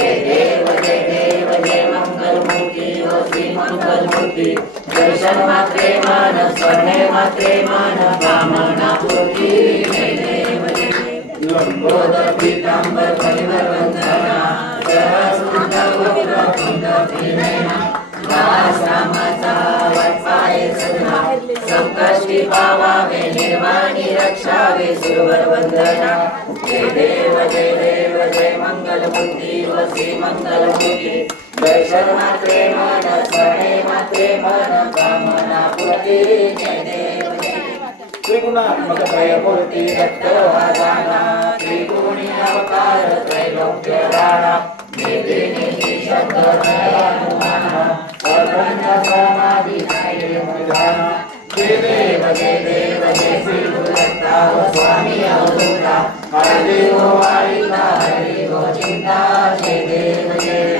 जय देव जय मंगलमूर्ती ओ श्री मंगलमूर्ती दर्शन मात्रे मन स्वर्णे मात्रे मन कामना पूर्ती जय देव जय देव लंबोदर पीतांबर परिवर वंदना सहस्रुंड वक्रतुंड त्रिनयना रामाचा वटपाय सदना संकष्टी पावावे निर्वाणी रक्षावे सुरवर वंदना जय देव जय मंगलमूर्ती व श्री मंगलमूर्ती दर्शन मात्रे मन स्वर्णे मात्रे मन कामना पूर्ती जय देव त्रिगुणात्मक त्रयमूर्ती दत्त वादाना त्रिगुणी अवतार त्रैलोक्य राणा निधी निधी शब्द नयनुमाना अगण्य समाधि निधाना जय देव जय श्री गुरुदत्ता व स्वामी अवधूता हरि गो वाळिता हरि गो चिंता जय देव जय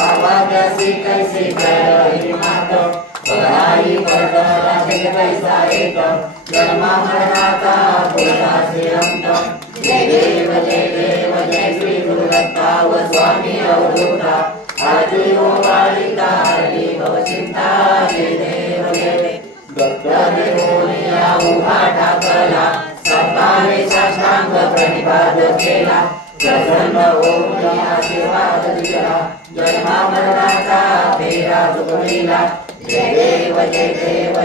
आवाजासी कैसी कैरी मात पराई पडला जग कैसा एक जन्मा मरणाचा पुरताचे अंत जय देव जय श्री गुरुदत्ता व स्वामी अवधूता हरि गो वाळिता हरि गो चिंता जय देव जय दत्त देवोनिया उभा टाकला सत्तावे साष्टांग प्रणिपात केला प्रसन्न होऊन आशीर्वाद दिला जन्मा मरणाचा फेरा चुकविला जय देव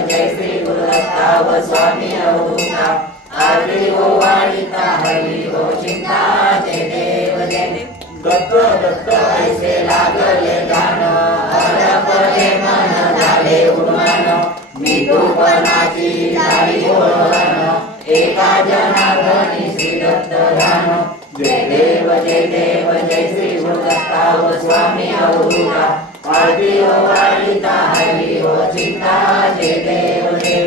जय श्री गुरुदत्ता व स्वामी अवधूता हरि गो वाळिता हरि गो चिंता जय देव जय दत्त ऐसे लागले गान हरपले मन झाले उन्मान मी तूपणाची झाली ओळण एका जनार्दनी श्री दत्त ध्यान जय देव जय श्री गुरुदत्ता व स्वामी अवधूता हरि गो वाळिता हरि गो चिंता जय देव जय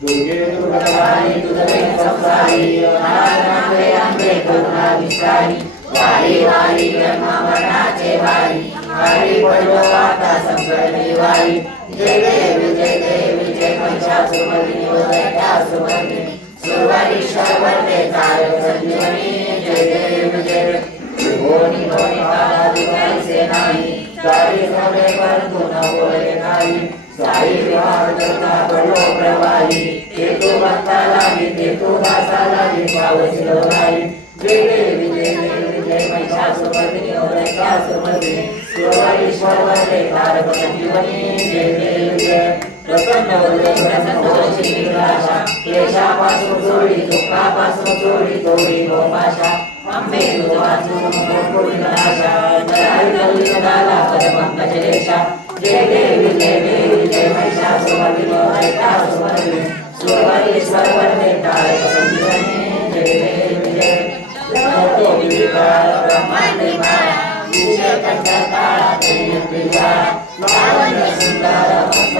दुर्गे दुर्गवाणी तुझे संसारी नारायण आंबे करुणा विस्तारी वारी वारी जन्मा मरणाचे वारी हरी पडलो आता संकटली वारी जय देव जय महिषासुरमर्दिनी व दैत्यासुरमर्दिनी सुरवारीश्वर वरदे तारक संजीवनी जय देव जय भोनी काला दिखाई नाही सारी सोने परंतु न बोले काही साई विहार करता पडलो प्रवाही ते तू भक्ता लागी ते तू भासा लागी पावसिलो नाही जय देव जय महिषासुरमर्दिनी व दैत्यासुरमर्दिनी सुरवारीश्वर वरदे तारक संजीवनी जय देव जय प्रसन्न होते श्री निराशा क्लेशापासून सोडी दुःखापासून सोडी तोडी गोपाशा अंबे तुझ वाचून मोठोडी नाशा नराई दाला पदपंकज रेषा जय देवी जय महिषासुरमर्दिनी दैत्यासुरमर्दिनी सुरवरीश्वर वरदे तारक संजीवनी जय देवी जय मोठो विकार ब्रह्मांडी माया विषय कंठ काळा ते प्रिया लावण्य सुंदर